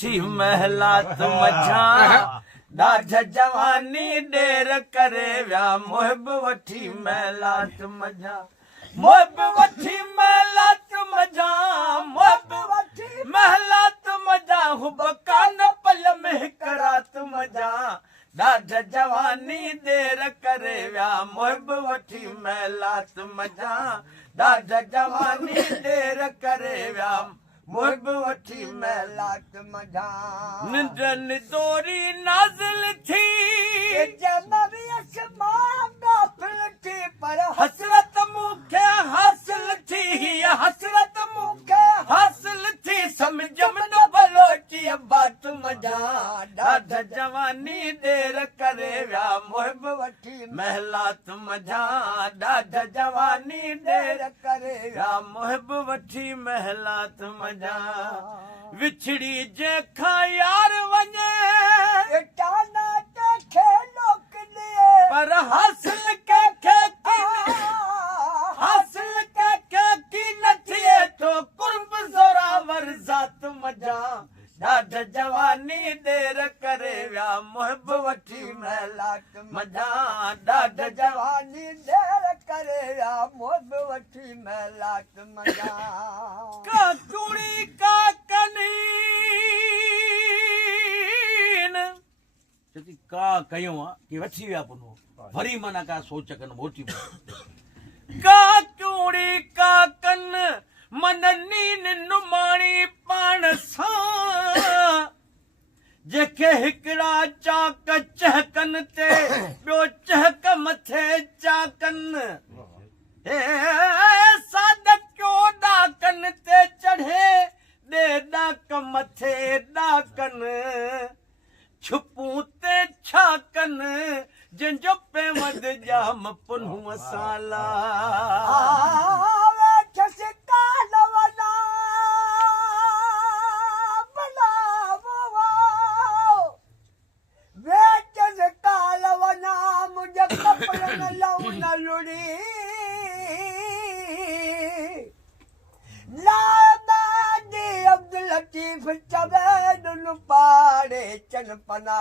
वठी महलात मझा ॾाढ जवानी ॾेर करे विया मुहिब वठी महलात मझा मुहिब वठी महलात मझा मुहिब वठी महलात मझा हुब कान पल में हिकु रात मझा ॾाढ जवानी ॾेर करे विया मुहिब वठी महलात मझा ॾाढ जवानी ॾेर करे विया मुहिब वठी महलात मझा निंड निदोरी नाज़िल थी जनवी आसमान गाफ़िल थी पर हसरत मूंखे हासिल थी हीअ हसरत मूंखे हासिल थी सम्झ में न बलोची बात मझा ॾाढ जवानी ॾेर करे विया मुहिब वठी महलात मझा ॾाढ जवानी ॾेर करे विया मुहिब वठी महलात मझा विछड़ी जंहिंखां यार वञे पर हासिल कंहिंखे हासिल कंहिंखे की न थिए थो कुर्ब ज़ोरावर ज़ात मझा ॾाढ जवानी ॾेर करे विया मुहिब वठी महलात मझा ॾाढ जवानी ॾेर करे विया मुहिब वठी महलात मझा का चूड़ी का कनीन चती का कयूं की वठी विया पुनो वरी माना का सोच कन मोटी का चूड़ी का कन मन नीन नुमाणी पाण सां जेके हिकिड़ा चाक चहकन ते ॿियो चहक मथे चाकन सादक्यो ॾाकन ते चढ़े ॾे ॾाक मथे ॾाकन छुपूं ते छाकन जंहिंजो पेवंद जाम पुन्हूं साला पाड़े चन पना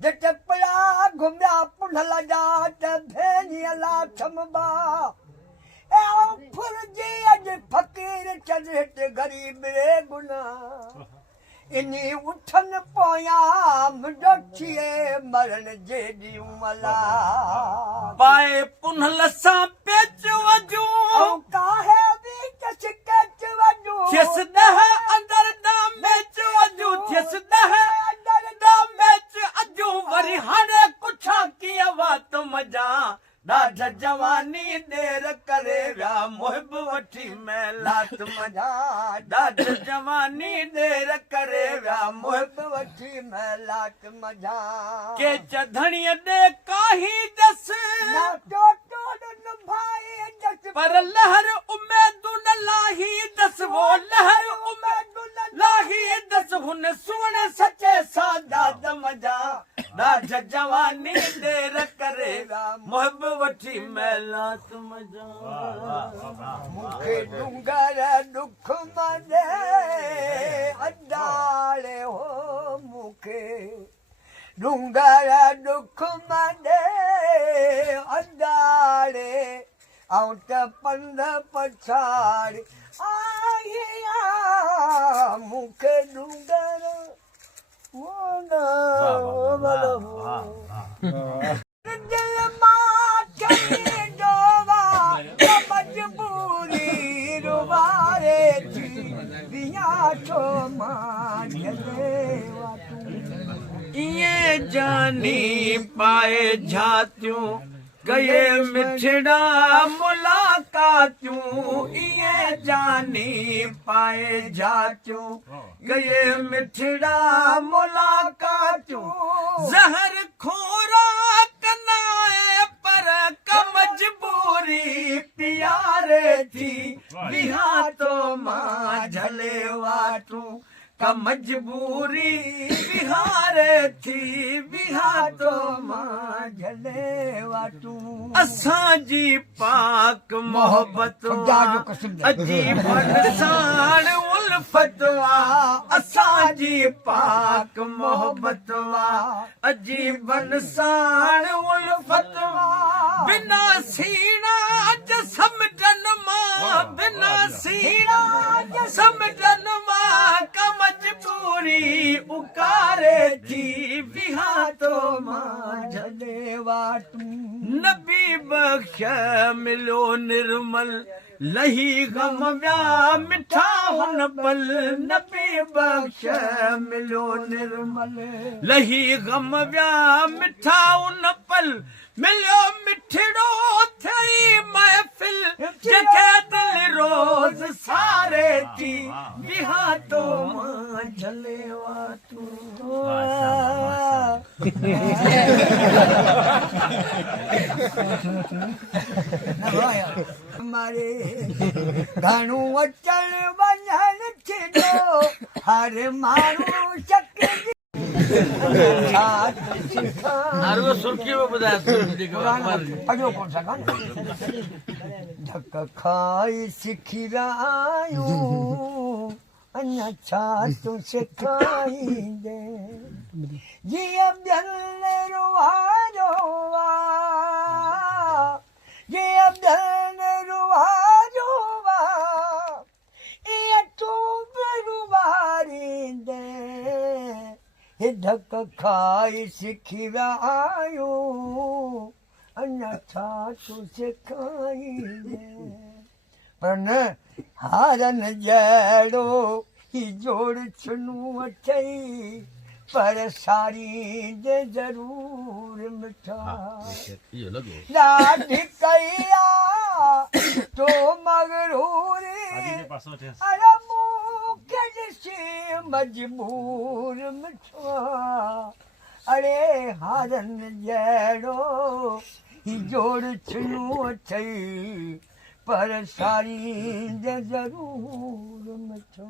जट पड़ा घुमिया पुंढल जाट भेणीअ लाथमबा ए फुरजी अॼु फ़कीर चल हिट ग़रीब रे गुना इनी उठन पोयां मुंहिंजो थिए मरण जे ॾींहुं मला पाए पुंढल सां पेच वजूं काहे बि कछ कच वजूं थियसि ॾह अंदर दाम मैच वजूं थियसि ॾह अंदर दाम मैच अजूं वरी हाणे कुछा कीअं वात मझा ॾाढ जवानी ॾेर करे विया मुहिब वठी महलात मझा ॾाढ जवानी ॾेर करे विया मुहिब वठी महलात मझा के चधणीअ ॾे काही दस पर लहर उमेदू न लाही दस वो लहर उमेदू न लाही दस हुन सुहिणे सचे सादात मझा ॾाढ जवानी ॾेर करे विया मुहिब वठी महलात मझा मूंखे डूंगर दुख मने अडाले हो मूंखे डूंगर दुख मने अडाले ऐं त पंध पछाड़ी आहिया मूंखे डूंगर मजबूरी रुवारे थी बिया छो इए जानी पाए झातियूं गए मिठड़ा मुलाकातूं इए जानी पाए झातियूं गए मिठड़ा मुलाकातूं ज़हर खोराक नाए पर क मजबूरी प्यारे थी बिहा तो मां झले वाटूं का मजबूरी बिहार थी बिहा तो मां झले वाटू असांजी पाक मोहब्बत अजीब साण उल्फत असांजी जी पाक मोहब्बत वा अजीबन साण उल्फत वा बिना सीना जसम जन्मा बिना सीना जसम जन्मा का मजबूरी उकारे थी बिहा तो मां झलेवा तू नबी बख्श मिलो निर्मल लही गम व्या मिठा हुन पल नबी बख्श मिलो निर्मल लही गम व्या मिठा हुन पल मिलो मिठड़ो थई महफिल जखे दिल रोज सारे थी बिहा तो मां झलेवा तू हमारे घणो अचण वञण थींदो हर माण्हू शक धक खाई सिखी आयूं अञा छा तूं सिखाईंदे जीअं ॿियनि रुवाजो जीअं ॿियनि रुवाजो ईअं तूं बि रुवारींदे हे धक खाई सिखी आयूं अञा छा तूं सेखारींदे पर न हारन जहिड़ो ही जोड़ चुनूं अथई पर सारी जे ज़रूर मिठा ॾाढी कई आहे तो मगरूरी अरे मूंखे ॾिसी मजबूर मिठा अरे हारन जहिड़ो ही जोड़ चुनूं अथई पर सारी जे ज़रूर मिठा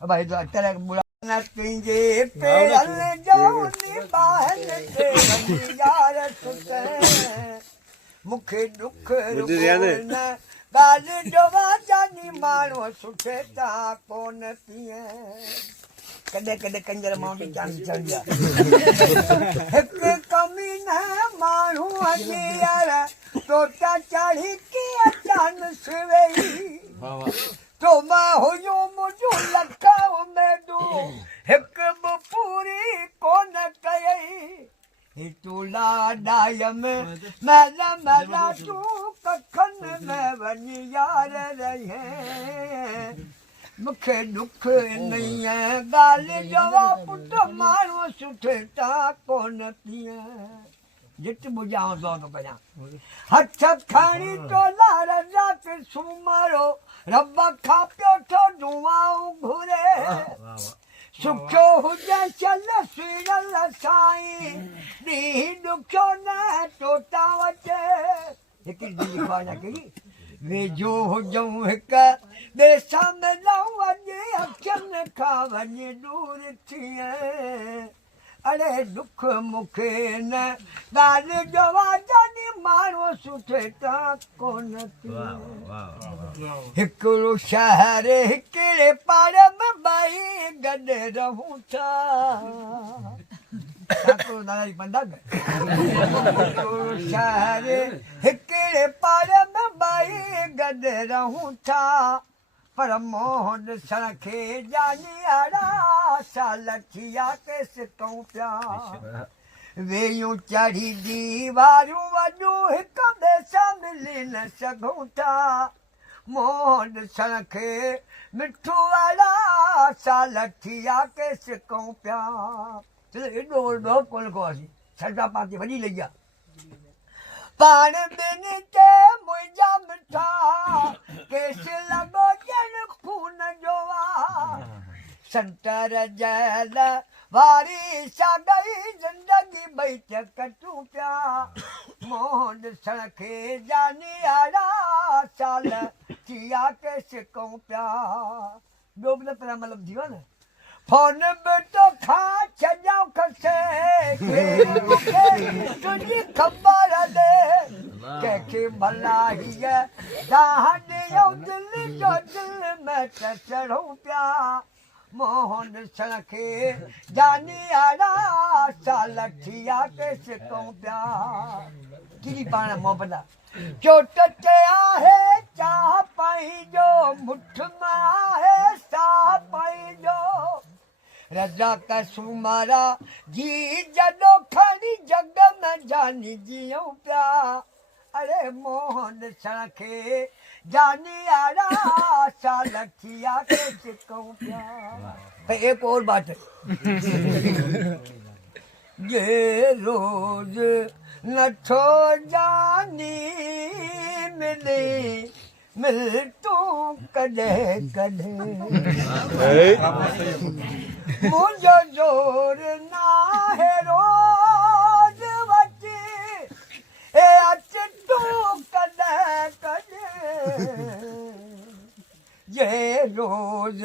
भाई तो अटल बुरा न तुंहिंजे पेरनि जो निभाइनि ते यार सुते मूंखे दुख न ॻाल्हि जो वाचानी माण्हू सुठे तां कोन पिए कॾहिं कॾहिं कंजर मां बि चांस चढ़ी आहे हिकु कमी न माण्हू अॼीअर टोटा चढ़ी कीअं चांस वेही तो मां हुयूं मुंहिंजूं लख उमेदूं हिकु बि पूरी कोन कयई तूं लाॾाय में महिल महिल तूं कखनि में वञी यार रहे मूंखे दुख नई ॻाल्हि जो पुट माण्हू सुठे तां कोन पिए जित बुझाऊं तो कयां हथ खणी तो लार रात सुमरो रब खां पियो थो दुआऊं घुरे सुखो हुजे चल सुरल साईं ॾींहुं ॾुखियो न टोटा वटे हिकिड़ी दिलि ख़्वाहिश कहिड़ी वेझो हुजऊं हिकु ॿिए सां मिलऊं वञे अखियुनि खां वञी दूर थिए अरे दुख मूंखे न ॻाल्हि जो वाचानी माण्हू सुठे तां कोन पिए हिकिड़ो शहर हिकिड़े पाड़े में ॿई गॾु रहूं था हिकिड़ो शहर हिकिड़े पाड़े में ॿई गॾु रहूं था पर मोहन ॾिसण खे जानी अड़ा साल थिया केस कयूं पिया वेयूं चढ़ी दीवारूं वॾूं हिक ॿिए सां मिली न सघूं था मोहन ॾिसण खे मिठू अड़ा साल थिया केस कयूं पिया एॾो वॾो कोन को असीं सॼा पाती वॾी लॻी आहे पाण ॿिनि ते मुंहिंजा मिठा केस लॻो ॼण खून जो संतर जल वारी सा गई ज़िंदगी ॿई त कटूं पिया मोहन ॾिसण खे जानी अड़ा साल थिया केस कयूं पिया ॿियो बि त पहिरियां मतिलबु थी वियो न फोन बि तोखां छॾियां खसे तुंहिंजी ख़बर ॾे कंहिंखे भला हीअ ॾियो दिलि जो दिलि में त चढ़ूं पिया मोहन सणखे जानी आड़ा सालठिया के सिकों प्यार किरी पाण मोहब्बत चोट ते आहे चाह पाई जो मुठ में आहे साह पाई जो रजा कसू मारा जी जडो खड़ी जग में जानी जियो प्या अरे मोहन सणखे जानी आड़ा सालठिया के सिकों प्या एक और बात है ये रोज नठो जानी मिले मिल तू कदे कदे मुझो जोर ना है रोज बची ए अच तू कदे कदे ये रोज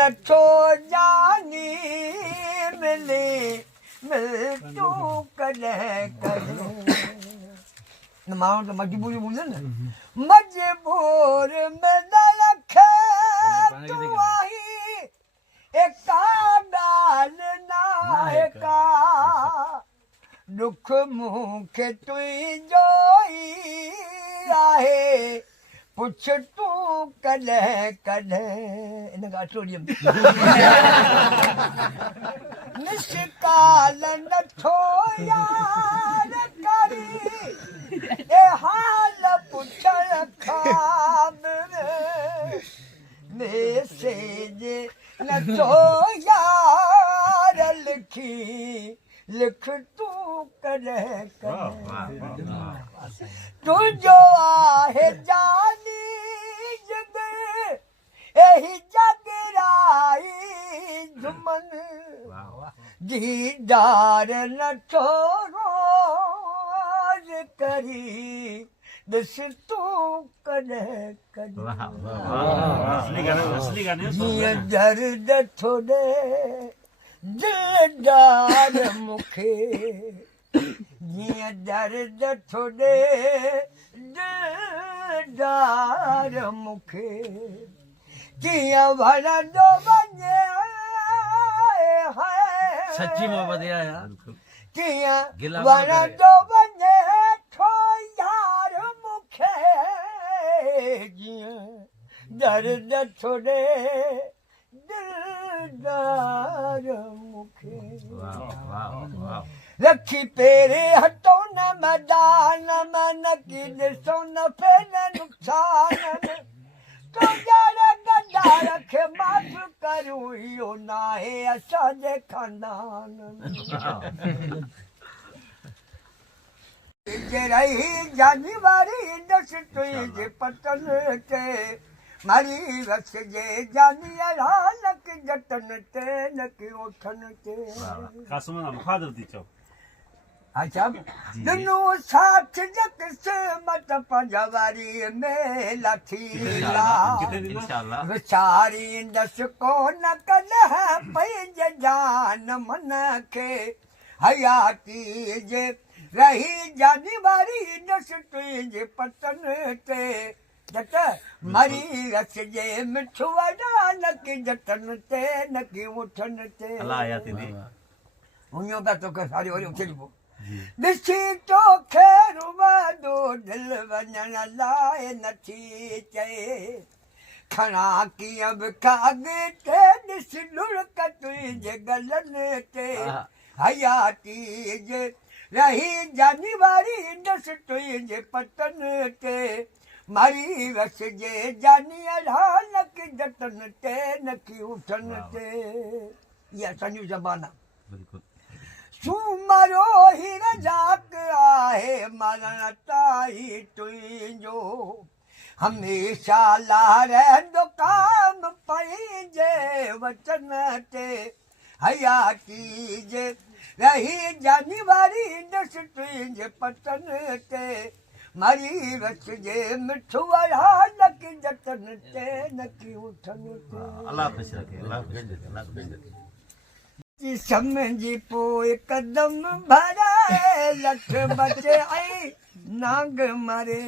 नठो जानी मिले मिल तू कदे कदे माण्हू त मजबूरी ॿुधनि न मजबूर में न रखे तू आई एका ॻाल्हि न एका दुख मूंखे तुंहिंजो ई आहे पुछ तूं कॾहिं कॾहिं इन खां स्टोरीअ में निशकाल नथो यार करी ए हाल पुछण खां मैसेज नथो यार लिखी लिख तूं कॾहिं कॾहिं तुंहिंजो आहे जानी जग एही जगराई झुमन दीदार नथो रोज करी ॾिस तूं कॾहिं कॾहिं जीअं दर्द थो ॾे दिलदार मूंखे जीअं दर्द थो ॾे दिलदार मूंखे कीअं वणंदो वञे सच्ची मोहब्बत है यार कीअं वणंदो वञे थो यार मूंखे जीअं दर्द थो ॾे दिलदार मूंखे रखी पेरे हटो न मैदान मन की ॾिसो न फेर नुक़सान तो यार गदा रखे माफ़ करूं इहो नाहे असांजे खानदान जे रही जानी वारी ॾस तुंहिंजे पतन ते मरी रस जे जानी रानक जटन ते न की ओठन ते अच्छा दुनू साथ जग से मत पंजवारी में लथीला विचारी दस कोन कॾहिं पंहिंजे जान मन खे हयाती जे रही जानी वारी दस तुंहिंजे पतन ते जट मरी रस जे मिठो नकी जटन ते नकी उठन ते हुयो पिया तोखे सारी वरी उथी पो ॾिसी तोखे रुवादो दिल वञण लाइ नथी चए खणा कीअं बि काॻे ॾिस लुड़क तुंहिंजे गलनि ते हयाती जे रही जानी वारी ॾस तुंहिंजे पतन ते मरी रस जे जानी रानक जटन ते नकी उठन ते इहा असांजी ज़बान आहे सूमरो ही रजाक आहे मरण ताई तुंहिंजो हमेशा लारंदो काम पंहिंजे वचन ते हयाती जे रही जानी वारी ॾस तुंहिंजे पतन ते मरी रस जे मिठो नकी जटन ते नकी उठन ते समझी पोइ कदम भराए लठ बचे ऐं नांग मरे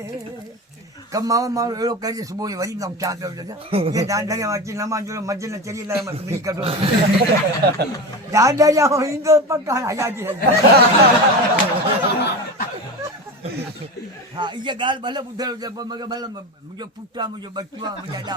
कमावा माण्हू अहिड़ो करे सुबुह जो वरी ईंदमि चां पियो जीअं ॾाढा अची नमाज़ जो मस्जिद में चली लाइ मां कढो ॾाढा ईंदो पक हया जी हा इहा ॻाल्हि भले ॿुधण हुजे पोइ मूंखे भले मुंहिंजो पुटु आहे मुंहिंजो बचो आहे मुंहिंजा